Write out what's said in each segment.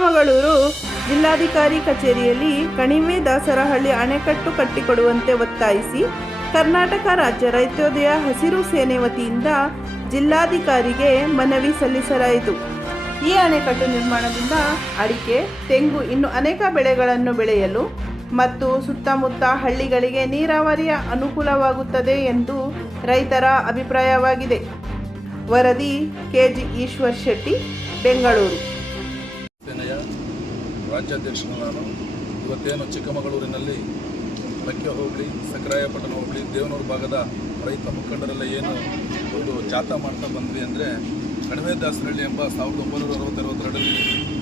ಚಿಕ್ಕಮಗಳೂರು ಜಿಲ್ಲಾಧಿಕಾರಿ ಕಚೇರಿಯಲ್ಲಿ ಕಣಿವೆ ದಾಸರಹಳ್ಳಿ ಅಣೆಕಟ್ಟು ಕಟ್ಟಿಕೊಡುವಂತೆ ಒತ್ತಾಯಿಸಿ ಕರ್ನಾಟಕ ರಾಜ್ಯ ರೈತೋದಯ ಹಸಿರು ಸೇನೆ ವತಿಯಿಂದ ಜಿಲ್ಲಾಧಿಕಾರಿಗೆ ಮನವಿ ಸಲ್ಲಿಸಲಾಯಿತು. ಈ ಅಣೆಕಟ್ಟು ನಿರ್ಮಾಣದಿಂದ ಅಡಿಕೆ, ತೆಂಗು ಇನ್ನು ಅನೇಕ ಬೆಳೆಗಳನ್ನು ಬೆಳೆಯಲು ಮತ್ತು ಸುತ್ತಮುತ್ತ ಹಳ್ಳಿಗಳಿಗೆ ನೀರಾವರಿಯ ಅನುಕೂಲವಾಗುತ್ತದೆ ಎಂದು ರೈತರ ಅಭಿಪ್ರಾಯವಾಗಿದೆ. ವರದಿ ಕೆಜಿ ಈಶ್ವರ್ ಶೆಟ್ಟಿ, ಬೆಂಗಳೂರು. ಸೇನೆಯ ರಾಜ್ಯಾಧ್ಯಕ್ಷನು ನಾನು. ಇವತ್ತೇನು ಚಿಕ್ಕಮಗಳೂರಿನಲ್ಲಿ ಲಕ್ಕೆ ಹೋಬಳಿ, ಸಕರಾಯಪಟ್ಟಣ ಹೋಬಳಿ, ದೇವನೂರು ಭಾಗದ ರೈತ ಮುಖಂಡರೆಲ್ಲ ಏನು ಒಂದು ಜಾಥಾ ಮಾಡ್ತಾ ಬಂದ್ವಿ ಅಂದರೆ, ಕಣಿವೆ ದಾಸರಹಳ್ಳಿ ಎಂಬ 1962ರಲ್ಲಿ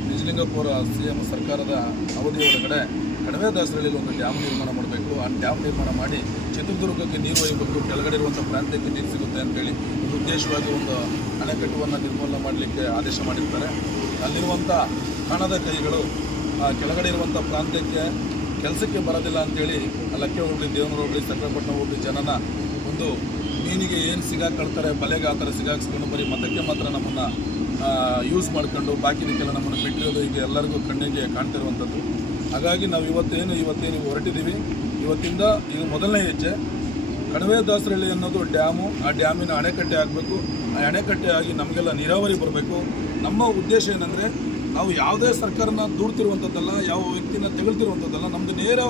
ನಿಜಲಿಂಗಪುರ CM ಸರ್ಕಾರದ ಅವಧಿಯೊಳಗಡೆ ಕಣಿವೆ ದಾಸರಹಳ್ಳಿಯಲ್ಲಿ ಒಂದು ಡ್ಯಾಮ್ ನಿರ್ಮಾಣ ಮಾಡಬೇಕು. ಆ ಡ್ಯಾಮ್ ನಿರ್ಮಾಣ ಮಾಡಿ ಚಿತ್ರದುರ್ಗಕ್ಕೆ ನೀರು ಒಯ್ಯಬೇಕು, ಕೆಳಗಡೆ ಇರುವಂಥ ಪ್ರಾಂತ್ಯಕ್ಕೆ ನೀರು ಸಿಗುತ್ತೆ ಅಂತೇಳಿ ಒಂದು ಉದ್ದೇಶವಾಗಿ ಒಂದು ಅಣೆಕಟ್ಟುವನ್ನು ನಿರ್ಮೂಲನೆ ಮಾಡಲಿಕ್ಕೆ ಆದೇಶ ಮಾಡಿರ್ತಾರೆ. ಅಲ್ಲಿರುವಂಥ ಹಣದ ಕೈಗಳು ಕೆಳಗಡೆ ಇರುವಂಥ ಪ್ರಾಂತ್ಯಕ್ಕೆ ಕೆಲಸಕ್ಕೆ ಬರೋದಿಲ್ಲ ಅಂಥೇಳಿ ಲಕ್ಕೆ ಹೋಬಳಿ, ದೇವನೂರು ಹೋಬಳಿ, ಸಕರಾಯಪಟ್ಟಣ ಹೋಬಳಿ ಜನನ ಒಂದು ಮೀನಿಗೆ ಏನು ಸಿಗಾಕೊಳ್ತಾರೆ, ಬಲೆಗೆ ಆ ಥರ ಸಿಗಾಕ್ಸ್ಕೊಂಡು ಬರೀ ಮತಕ್ಕೆ ಮಾತ್ರ ನಮ್ಮನ್ನು ಯೂಸ್ ಮಾಡ್ಕೊಂಡು ಬಾಕಿದಕ್ಕೆಲ್ಲ ನಮ್ಮನ್ನು ಬಿಟ್ಟಿರೋದು ಈಗ ಎಲ್ಲರಿಗೂ ಕಣ್ಣಿಗೆ ಕಾಣ್ತಿರುವಂಥದ್ದು. ಹಾಗಾಗಿ ನಾವು ಇವತ್ತೇನು ಹೊರಟಿದ್ದೀವಿ. ಇವತ್ತಿಂದ ಇದು ಮೊದಲನೇ ಹೆಜ್ಜೆ. ಕಣಿವೆ ದಾಸರಹಳ್ಳಿ ಅನ್ನೋದು ಡ್ಯಾಮು, ಆ ಡ್ಯಾಮಿನ ಅಣೆಕಟ್ಟೆ ಆಗಬೇಕು. ಆ ಅಣೆಕಟ್ಟೆ ಆಗಿ ನಮಗೆಲ್ಲ ನೀರಾವರಿ ಬರಬೇಕು. ನಮ್ಮ ಉದ್ದೇಶ ಏನಂದರೆ, ನಾವು ಯಾವುದೇ ಸರ್ಕಾರನ ದೂಡ್ತಿರುವಂಥದ್ದಲ್ಲ, ಯಾವ ವ್ಯಕ್ತಿನ ತೆಗಳ್ತಿರುವಂಥದ್ದಲ್ಲ. ನಮ್ಮದು ನೇರ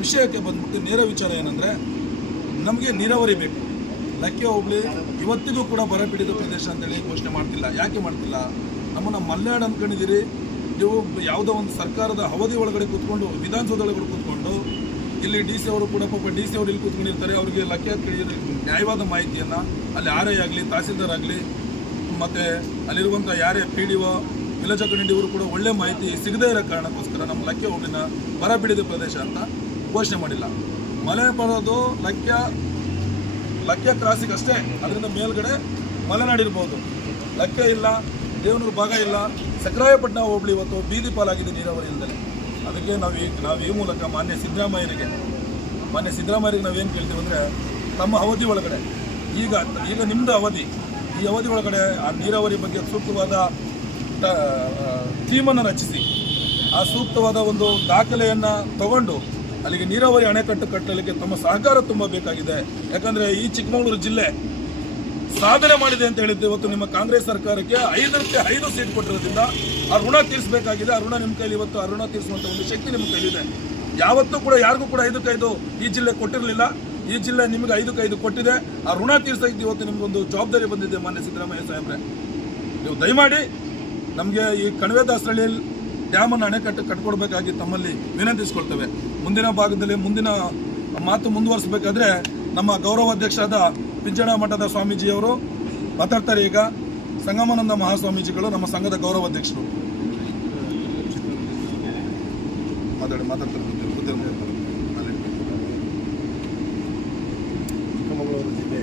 ವಿಷಯಕ್ಕೆ ಬಂದ್ಬಿಟ್ಟು ನೇರ ವಿಚಾರ ಏನಂದರೆ, ನಮಗೆ ನೀರಾವರಿ ಬೇಕು. ಲಕ್ಕೆ ಹೋಬಳಿ ಇವತ್ತಿಗೂ ಕೂಡ ಬರಪೀಡಿತ ಪ್ರದೇಶ ಅಂತೇಳಿ ಘೋಷಣೆ ಮಾಡ್ತಿಲ್ಲ. ಯಾಕೆ ಮಾಡ್ತಿಲ್ಲ? ನಮ್ಮನ್ನು ಮಲ್ನಾಡು ಅಂದ್ಕೊಂಡಿದ್ದೀರಿ ನೀವು. ಯಾವುದೋ ಒಂದು ಸರ್ಕಾರದ ಅವಧಿ ಒಳಗಡೆ ಕೂತ್ಕೊಂಡು, ವಿಧಾನಸೌಧದೊಳಗಡೆ ಕೂತ್ಕೊಂಡು, ಇಲ್ಲಿ DC ಅವರು ಕೂಡ ಪಾಪ DC ಅವರು ಇಲ್ಲಿ ಕೂತ್ಕೊಂಡಿರ್ತಾರೆ. ಅವರಿಗೆ ಲಕ್ಕೆ ನ್ಯಾಯವಾದ ಮಾಹಿತಿಯನ್ನು ಅಲ್ಲಿ RI ಆಗಲಿ, ತಹಸೀಲ್ದಾರ್ ಆಗಲಿ, ಮತ್ತು ಅಲ್ಲಿರುವಂಥ ಯಾರೇ PDO, ವಿಲೇಜ್ ಅಕಾಡೆಂಟ್ ಇವರು ಕೂಡ ಒಳ್ಳೆ ಮಾಹಿತಿ ಸಿಗದೇ ಇರೋ ಕಾರಣಕ್ಕೋಸ್ಕರ ನಮ್ಮ ಲಕ್ಕೆ ಹೋಬಳಿನ ಬರಪೀಡಿತ ಪ್ರದೇಶ ಅಂತ ಘೋಷಣೆ ಮಾಡಿಲ್ಲ. ಮಳೆ ಬರೋದು ಲಕ್ಕೆ ಕ್ರಾಸಿಗೆ ಅಷ್ಟೇ, ಅದರಿಂದ ಮೇಲ್ಗಡೆ ಮಲೆನಾಡಿರ್ಬೋದು. ಲಕ್ಕೆ ಇಲ್ಲ, ದೇವನೂರು ಭಾಗ ಇಲ್ಲ, ಸಕರಾಯಪಟ್ಟಣ ಹೋಬಳಿ ಇವತ್ತು ಬೀದಿ ಪಾಲಾಗಿದೆ ನೀರಾವರಿ ಇಲ್ಲದೆ. ಅದಕ್ಕೆ ನಾವು ಈ ಮೂಲಕ ಮಾನ್ಯ ಸಿದ್ದರಾಮಯ್ಯರಿಗೆ ನಾವೇನು ಕೇಳ್ತೀವಿ ಅಂದರೆ, ತಮ್ಮ ಅವಧಿ ಒಳಗಡೆ ಈಗ ನಿಮ್ಮದು ಅವಧಿ, ಈ ಅವಧಿ ಒಳಗಡೆ ಆ ನೀರಾವರಿ ಬಗ್ಗೆ ಸೂಕ್ತವಾದ ಟೀಮನ್ನು ರಚಿಸಿ, ಆ ಸೂಕ್ತವಾದ ಒಂದು ದಾಖಲೆಯನ್ನು ತಗೊಂಡು ಅಲ್ಲಿಗೆ ನೀರಾವರಿ ಅಣೆಕಟ್ಟು ಕಟ್ಟಲಿಕ್ಕೆ ತಮ್ಮ ಸಹಕಾರ ತುಂಬ ಬೇಕಾಗಿದೆ. ಯಾಕಂದರೆ ಈ ಚಿಕ್ಕಮಗಳೂರು ಜಿಲ್ಲೆ ಸಾಧನೆ ಮಾಡಿದೆ ಅಂತ ಹೇಳಿದ್ದೆ. ಇವತ್ತು ನಿಮ್ಮ ಕಾಂಗ್ರೆಸ್ ಸರ್ಕಾರಕ್ಕೆ 5ಕ್ಕೆ 5 ಸೀಟ್ ಕೊಟ್ಟಿರೋದ್ರಿಂದ ಆ ಋಣ ತೀರಿಸಬೇಕಾಗಿದೆ. ಆ ಋಣ ನಿಮ್ಮ ಕೈಲಿ ಇವತ್ತು ಆ ಋಣ ತೀರಿಸುವಂಥ ಒಂದು ಶಕ್ತಿ ನಿಮ್ಮ ಕೈಲಿದೆ. ಯಾವತ್ತೂ ಕೂಡ ಯಾರಿಗೂ ಕೂಡ 5ಕ್ಕೆ 5 ಈ ಜಿಲ್ಲೆ ಕೊಟ್ಟಿರಲಿಲ್ಲ. ಈ ಜಿಲ್ಲೆ ನಿಮಗೆ 5ಕ್ಕೆ 5 ಕೊಟ್ಟಿದೆ. ಆ ಋಣ ತೀರಿಸೋಕ್ಕೆ ಇವತ್ತು ನಿಮಗೊಂದು ಜವಾಬ್ದಾರಿ ಬಂದಿದೆ. ಮಾನ್ಯ ಸಿದ್ದರಾಮಯ್ಯ ಸಾಹೇಬ್ರೆ, ನೀವು ದಯಮಾಡಿ ನಮಗೆ ಈ ಕಣಿವೆ ದಾಸರಹಳ್ಳಿಯಲ್ಲಿ ಡ್ಯಾಮನ್ನು ಅಣೆಕಟ್ಟು ಕಟ್ಕೊಡ್ಬೇಕಾಗಿ ತಮ್ಮಲ್ಲಿ ವಿನಂತಿಸ್ಕೊಳ್ತೇವೆ. ಮುಂದಿನ ಭಾಗದಲ್ಲಿ ಮುಂದಿನ ಮಾತು ಮುಂದುವರಿಸಬೇಕಾದ್ರೆ ನಮ್ಮ ಗೌರವಾಧ್ಯಕ್ಷರಾದ ಪಿಂಚಣ ಮಠದ ಸ್ವಾಮೀಜಿಯವರು ಮಾತಾಡ್ತಾರೆ. ಈಗ ಸಂಗಮಾನಂದ ಮಹಾಸ್ವಾಮೀಜಿಗಳು ನಮ್ಮ ಸಂಘದ ಗೌರವಾಧ್ಯಕ್ಷರು ಮಾತಾಡ್ತಾರೆ. ಚಿಕ್ಕಮಗಳೂರು ಜಿಲ್ಲೆ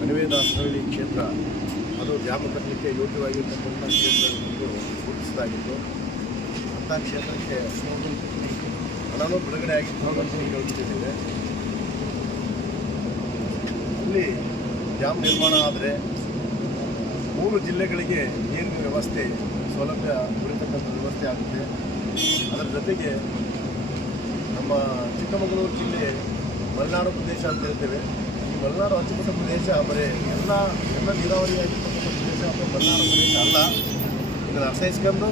ಕಣಿವೆ ದಾಸರಹಳ್ಳಿ ಕ್ಷೇತ್ರ ಅದು ಡ್ಯಾಮ್ ಕಟ್ಟಲಿಕ್ಕೆ ಯೋಗ್ಯವಾಗಿರ್ತಕ್ಕಂಥ ಕ್ಷೇತ್ರಗಳನ್ನು ಗುರುತಿಸಲಾಗಿತ್ತು. ಅಂಥ ಕ್ಷೇತ್ರಕ್ಕೆ ಹಣನೂ ಬಿಡುಗಡೆ ಆಗಿತ್ತು ಅಂತ ಕೇಳ್ತಿದ್ದೇವೆ. ಅಲ್ಲಿ ಡ್ಯಾಮ್ ನಿರ್ಮಾಣ ಆದರೆ 3 ಜಿಲ್ಲೆಗಳಿಗೆ ನೀರಿನ ವ್ಯವಸ್ಥೆ ಸೌಲಭ್ಯ ದೊರೆತಕ್ಕಂಥ ವ್ಯವಸ್ಥೆ ಆಗುತ್ತೆ. ಅದರ ಜೊತೆಗೆ ನಮ್ಮ ಚಿಕ್ಕಮಗಳೂರು ಜಿಲ್ಲೆ ಮಲೆನಾಡು ಪ್ರದೇಶ ಅಂತ ಹೇಳ್ತೇವೆ. ಈ ಮಲೆನಾಡು ಅಚ್ಚುಕಟ್ಟ ಪ್ರದೇಶ ಬರೀ ಎಲ್ಲ ನೀರಾವರಿಯಾಗಿರ್ತಕ್ಕಂಥ ಪ್ರದೇಶ ಅಥವಾ ಮಲೆನಾಡು ಪ್ರದೇಶ ಅಲ್ಲ. ಇದನ್ನು ಅರ್ಥೈಸ್ಕೊಂಡು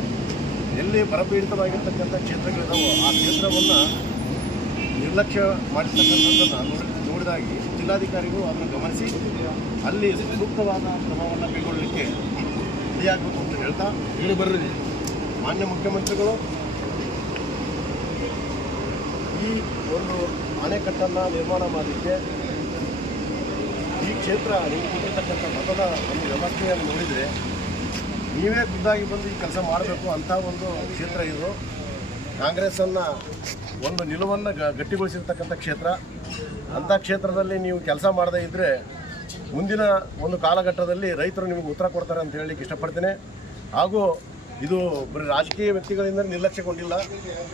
ಎಲ್ಲಿ ಬರಪೀಡಿತವಾಗಿರ್ತಕ್ಕಂಥ ಕ್ಷೇತ್ರಗಳಿದಾವೋ ಆ ಕ್ಷೇತ್ರವನ್ನು ನಿರ್ಲಕ್ಷ್ಯ ಮಾಡಿರ್ತಕ್ಕಂಥದ್ದನ್ನು ನೋಡಿದಾಗಿ ಜಿಲ್ಲಾಧಿಕಾರಿಗಳು ಅದನ್ನು ಗಮನಿಸಿ ಅಲ್ಲಿ ಸೂಕ್ತವಾದ ಕ್ರಮವನ್ನು ಕೈಗೊಳ್ಳಲಿಕ್ಕೆ ರೆಡಿಯಾಗಬೇಕು ಅಂತ ಹೇಳ್ತಾ, ಬರ್ರಿ ಮಾನ್ಯ ಮುಖ್ಯಮಂತ್ರಿಗಳು ಈ ಒಂದು ಅಣೆಕಟ್ಟನ್ನು ನಿರ್ಮಾಣ ಮಾಡಲಿಕ್ಕೆ ಈ ಕ್ಷೇತ್ರ ನೀವು ಕೊಟ್ಟಿರ್ತಕ್ಕಂಥ ಮತದ ಒಂದು ವ್ಯವಸ್ಥೆಯನ್ನು ನೋಡಿದರೆ ನೀವೇ ಖುದ್ದಾಗಿ ಬಂದು ಈ ಕೆಲಸ ಮಾಡಬೇಕು ಅಂಥ ಒಂದು ಕ್ಷೇತ್ರ ಇದು. ಕಾಂಗ್ರೆಸ್ಸನ್ನು ಒಂದು ನಿಲುವನ್ನು ಗಟ್ಟಿಗೊಳಿಸಿರ್ತಕ್ಕಂಥ ಕ್ಷೇತ್ರ. ಅಂಥ ಕ್ಷೇತ್ರದಲ್ಲಿ ನೀವು ಕೆಲಸ ಮಾಡದೇ ಇದ್ದರೆ ಮುಂದಿನ ಒಂದು ಕಾಲಘಟ್ಟದಲ್ಲಿ ರೈತರು ನಿಮಗೆ ಉತ್ತರ ಕೊಡ್ತಾರೆ ಅಂತ ಹೇಳಲಿಕ್ಕೆ ಇಷ್ಟಪಡ್ತೇನೆ. ಹಾಗೂ ಇದು ಬರೀ ರಾಜಕೀಯ ವ್ಯಕ್ತಿಗಳಿಂದ ನಿರ್ಲಕ್ಷ್ಯಗೊಂಡಿಲ್ಲ,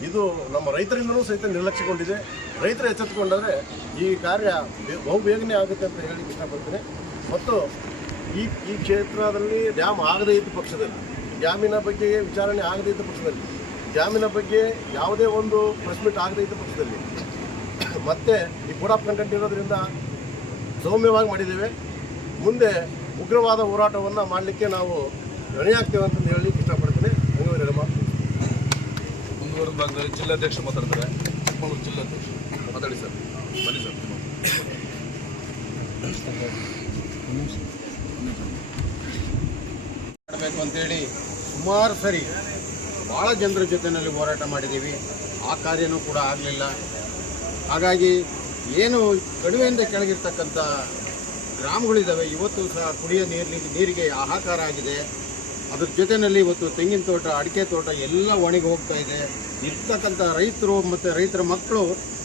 ಇದು ನಮ್ಮ ರೈತರಿಂದಲೂ ಸಹಿತ ನಿರ್ಲಕ್ಷ್ಯಗೊಂಡಿದೆ. ರೈತರು ಎಚ್ಚೆತ್ತುಕೊಂಡರೆ ಈ ಕಾರ್ಯ ಬಹುಬೇಗನೆ ಆಗುತ್ತೆ ಅಂತ ಹೇಳಲಿಕ್ಕೆ ಇಷ್ಟಪಡ್ತೇನೆ. ಮತ್ತು ಈ ಕ್ಷೇತ್ರದಲ್ಲಿ ಡ್ಯಾಮ್ ಆಗದೇ ಇದ್ದ ಪಕ್ಷದಲ್ಲಿ ಡ್ಯಾಮಿನ ಬಗ್ಗೆ ವಿಚಾರಣೆ ಆಗದೇ ಇದ್ದ ಪಕ್ಷದಲ್ಲಿ, ಡ್ಯಾಮಿನ ಬಗ್ಗೆ ಯಾವುದೇ ಒಂದು ಪ್ರೆಸ್ ಮೀಟ್ ಆಗದೇ ಇದ್ದ ಪಕ್ಷದಲ್ಲಿ ಮತ್ತೆ ಈ ಕೋಡ್ ಆಫ್ ಕಂಟೆಂಟ್ ಇರೋದ್ರಿಂದ ಸೌಮ್ಯವಾಗಿ ಮಾಡಿದ್ದೇವೆ. ಮುಂದೆ ಉಗ್ರವಾದ ಹೋರಾಟವನ್ನು ಮಾಡಲಿಕ್ಕೆ ನಾವು ಹೊಣೆಯಾಗ್ತೇವೆ ಅಂತಂದು ಹೇಳಲಿಕ್ಕೆ ಇಷ್ಟಪಡ್ತೀನಿ. ಮುಂದುವರೆದ ಭಾಗದಲ್ಲಿ ಜಿಲ್ಲಾಧ್ಯಕ್ಷರು ಮಾತಾಡ್ತಾರೆ. ಚಿಕ್ಕಮಗಳೂರು ಜಿಲ್ಲಾಧ್ಯಕ್ಷ ಮಾತಾಡಿ ಸರ್, ಬನ್ನಿ ಸರ್. ಮಾಡಬೇಕು ಅಂತೇಳಿ ಸುಮಾರು ಸರಿ ಭಾಳ ಜನರ ಜೊತೆಯಲ್ಲಿ ಹೋರಾಟ ಮಾಡಿದ್ದೀವಿ. ಆ ಕಾರ್ಯನೂ ಕೂಡ ಆಗಲಿಲ್ಲ. ಹಾಗಾಗಿ ಏನು ಕಣಿವೆಯಿಂದ ಕೆಳಗಿರ್ತಕ್ಕಂಥ ಗ್ರಾಮಗಳಿದ್ದಾವೆ, ಇವತ್ತು ಸಹ ಕುಡಿಯೋ ನೀರಿಗೆ ಹಾಹಾಕಾರ ಆಗಿದೆ. ಅದ್ರ ಜೊತೆಯಲ್ಲಿ ಇವತ್ತು ತೆಂಗಿನ ತೋಟ, ಅಡಿಕೆ ತೋಟ ಎಲ್ಲ ಒಣಗಿ ಹೋಗ್ತಾ ಇದೆ. ಇರ್ತಕ್ಕಂಥ ರೈತರು ಮತ್ತು ರೈತರ ಮಕ್ಕಳು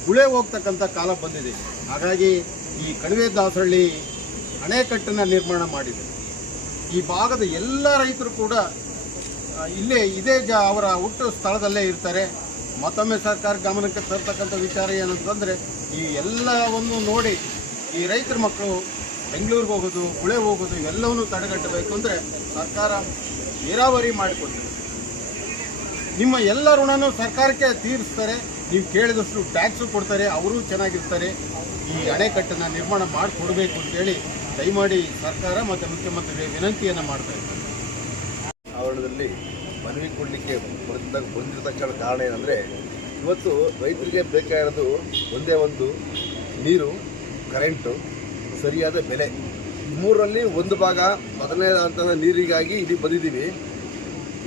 ಗುಳೆ ಹೋಗ್ತಕ್ಕಂಥ ಕಾಲ ಬಂದಿದೆ. ಹಾಗಾಗಿ ಈ ಕಣಿವೆ ದಾಸರಳ್ಳಿ ಅಣೆಕಟ್ಟನ್ನು ನಿರ್ಮಾಣ ಮಾಡಿದೆ. ಈ ಭಾಗದ ಎಲ್ಲ ರೈತರು ಕೂಡ ಇದೇ ಅವರ ಹುಟ್ಟು ಸ್ಥಳದಲ್ಲೇ ಇರ್ತಾರೆ. ಮತ್ತೊಮ್ಮೆ ಸರ್ಕಾರ ಗಮನಕ್ಕೆ ತರ್ತಕ್ಕಂಥ ವಿಚಾರ ಏನಂತಂದರೆ, ಈ ಎಲ್ಲವನ್ನು ನೋಡಿ ಈ ರೈತರ ಮಕ್ಕಳು ಬೆಂಗಳೂರಿಗೆ ಹೋಗೋದು, ಗುಳೆ ಹೋಗೋದು ಇವೆಲ್ಲವನ್ನೂ ತಡೆಗಟ್ಟಬೇಕು ಅಂದರೆ ಸರ್ಕಾರ ನೀರಾವರಿ ಮಾಡಿಕೊಡ್ತಾರೆ. ನಿಮ್ಮ ಎಲ್ಲ ಋಣನೂ ಸರ್ಕಾರಕ್ಕೆ ತೀರಿಸ್ತಾರೆ. ನೀವು ಕೇಳಿದಷ್ಟು ಟ್ಯಾಕ್ಸು ಕೊಡ್ತಾರೆ, ಅವರೂ ಚೆನ್ನಾಗಿರ್ತಾರೆ. ಈ ಅಣೆಕಟ್ಟನ್ನು ನಿರ್ಮಾಣ ಮಾಡಿಕೊಡ್ಬೇಕು ಅಂತೇಳಿ ದಯಮಾಡಿ ಸರ್ಕಾರ ಮತ್ತು ಮುಖ್ಯಮಂತ್ರಿಗಳಿಗೆ ವಿನಂತಿಯನ್ನು ಮಾಡ್ತಾರೆ. ಆವರಣದಲ್ಲಿ ಮನವಿ ಕೊಡಲಿಕ್ಕೆ ಬಂದಿರತಕ್ಕಂಥ ಕಾರಣ ಏನಂದರೆ, ಇವತ್ತು ರೈತರಿಗೆ ಬೇಕಾಗಿರೋದು ಒಂದೇ ಒಂದು ನೀರು, ಕರೆಂಟು, ಸರಿಯಾದ ಬೆಲೆ. ಮೂರರಲ್ಲಿ ಒಂದು ಭಾಗ ಮೊದಲನೇದಂತಹ ನೀರಿಗಾಗಿ ಇಲ್ಲಿ ಬಂದಿದ್ದೀವಿ.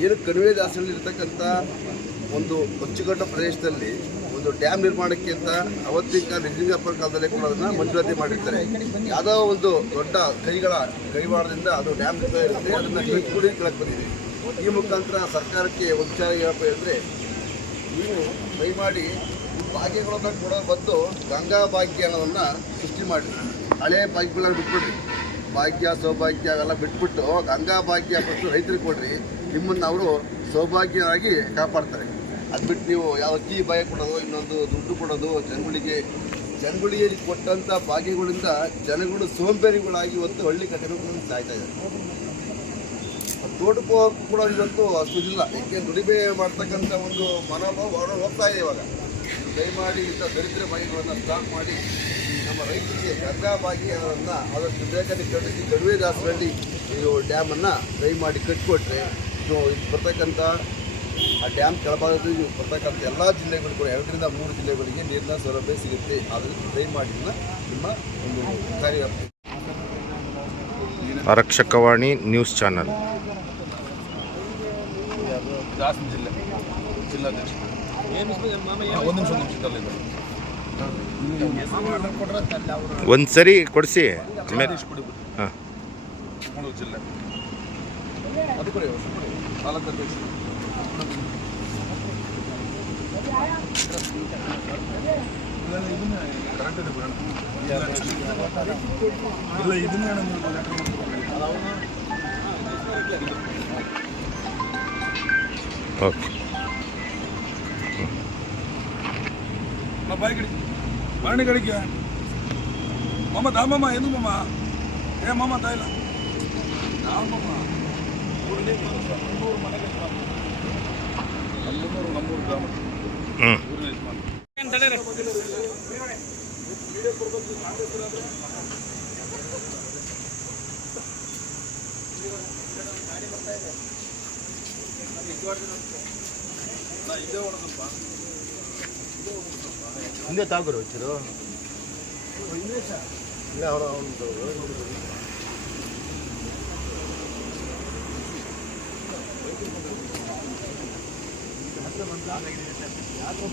ಏನು ಕಣಿವೆ ದಾಸರಲ್ಲಿ ಇರತಕ್ಕಂಥ ಒಂದು ಅಚ್ಚುಕಟ್ಟ ಪ್ರದೇಶದಲ್ಲಿ ಒಂದು ಡ್ಯಾಮ್ ನಿರ್ಮಾಣಕ್ಕೆ ಅಂತ ಅವತ್ತಿನ ನಿಜಲಿಂಗಪ್ಪರ ಕಾಲದಲ್ಲೇ ಕೂಡ ಅದನ್ನು ಮಂಜೂರಾತಿ ಮಾಡಿರ್ತಾರೆ. ಯಾವುದೋ ಒಂದು ದೊಡ್ಡ ಕೈವಾಡದಿಂದ ಅದು ಡ್ಯಾಮ್ ಇರುತ್ತೆ, ಅದನ್ನು ಕಟ್ಟಿ ಕೆಳಗೆ ಬಂದಿದೆ. ಈ ಮುಖಾಂತರ ಸರ್ಕಾರಕ್ಕೆ ಒಂದು ವಿಚಾರ ಏನಪ್ಪ ಅಂದರೆ, ನೀವು ದಯಮಾಡಿ ಭಾಗ್ಯಗಳನ್ನು ಕೂಡ ಬಂದು ಗಂಗಾ ಭಾಗ್ಯ ಅನ್ನೋದನ್ನು ಸೃಷ್ಟಿ ಮಾಡಿ, ಹಳೆಯ ಭಾಗ್ಯಗಳನ್ನ ಬಿಟ್ಬಿಡ್ರಿ. ಭಾಗ್ಯ ಸೌಭಾಗ್ಯ ಅವೆಲ್ಲ ಬಿಟ್ಬಿಟ್ಟು ಗಂಗಾ ಭಾಗ್ಯ ಫಸ್ಟು ರೈತರಿಗೆ ಕೊಡ್ರಿ. ನಿಮ್ಮನ್ನು ಅವರು ಸೌಭಾಗ್ಯವಾಗಿ ಕಾಪಾಡ್ತಾರೆ. ಅದು ಬಿಟ್ಟು ನೀವು ಯಾವ ಅಕ್ಕಿ ಬಾಯಿ ಕೊಡೋದು, ಇನ್ನೊಂದು ದುಡ್ಡು ಕೊಡೋದು ಜನಗಳಿಗೆ ಕೊಟ್ಟಂಥ ಭಾಗ್ಯಗಳಿಂದ ಜನಗಳು ಸೋಂಬೇರಿಗಳಾಗಿ ಇವತ್ತು ಹಳ್ಳಿ ಕಟ್ಟೆಗಳನ್ನು ಸಾಯ್ತಾ ಇದ್ದಾರೆ. ತೋಟಕ್ಕೂ ಕೂಡ ಇವತ್ತು ಅಷ್ಟಿಲ್ಲ. ಏಕೆ ದುಡಿಮೆ ಮಾಡ್ತಕ್ಕಂಥ ಒಂದು ಮನೋಭಾವ ಹೋಗ್ತಾ ಇದೆ ಇವಾಗ. ದಯಮಾಡಿ ಇಂಥ ದರಿದ್ರ ಬಾಯಿಗಳನ್ನು ಸ್ಟಾಪ್ ಮಾಡಿ ನಮ್ಮ ರೈತರಿಗೆ ಗಂಗಾ ಭಾಗ್ಯವನ್ನು ಆದಷ್ಟು ಬೇಗನೆ ಕಟ್ಟಿಸಿ ಕಣಿವೆ ದಾಸರಲ್ಲಿ ಈ ಡ್ಯಾಮನ್ನು ದಯಮಾಡಿ ಕಟ್ಟಿಕೊಟ್ರೆ ಇದು ಬರ್ತಕ್ಕಂಥ ಆ ಡ್ಯಾಮ್ ಕೆಳಭಾಗದಲ್ಲಿ ಬರ್ತಕ್ಕಂಥ ಎಲ್ಲ ಜಿಲ್ಲೆಗಳು ಕೂಡ 2 ರಿಂದ 3 ಜಿಲ್ಲೆಗಳಿಗೆ ನೀರಿನ ಸೌಲಭ್ಯ ಸಿಗುತ್ತೆ. ಆದ್ದರಿಂದ ದಯಮಾಡಿ ನಿಮ್ಮ ಒಂದು ಕಾರ್ಯವ್ಯಾಪ್ತಿ. ಆರಕ್ಷಕವಾಣಿ ನ್ಯೂಸ್ ಚಾನಲ್, ಹಾಸನ ಜಿಲ್ಲೆ ಜಿಲ್ಲಾಧ್ಯಕ್ಷ. ಒಂದು ನಿಮಿಷ ಒಂದ್ಸರಿ ಕೊಡಿಸಿ. ಹಾಂ, ಚಿಕ್ಕಮಗಳೂರು ಜಿಲ್ಲೆ ಅದು ಕೂಡ ತಾಲೂಕಾಧ್ಯಕ್ಷ. ಕರೆಕ್ಟ್ ಇಲ್ಲ, ಇದನ್ನೇ ಓಕೆ. ಬಾಯಿ ಕಡಿ ಬಾಣಿ ಕಡಿಕೆ ಮಾಮ ದಾಮಮ್ಮ ಎಂದು ಮಾಮ ಏ ಮಾಮ ತಾಯಿಲ್ಲ ದಾಮಮ್ಮ ನಮ್ಮೂರು ಮನೆಗೆ ನಮ್ಮೂರು ಗ್ರಾಮ ಊರಿನ ಯಜಮಾನ. ಹಿಂದೆ ತಾಗುರು ಹೆಚ್ಚರು ಇಲ್ಲ ಅವರ ಒಂದು ಯಾಕೆ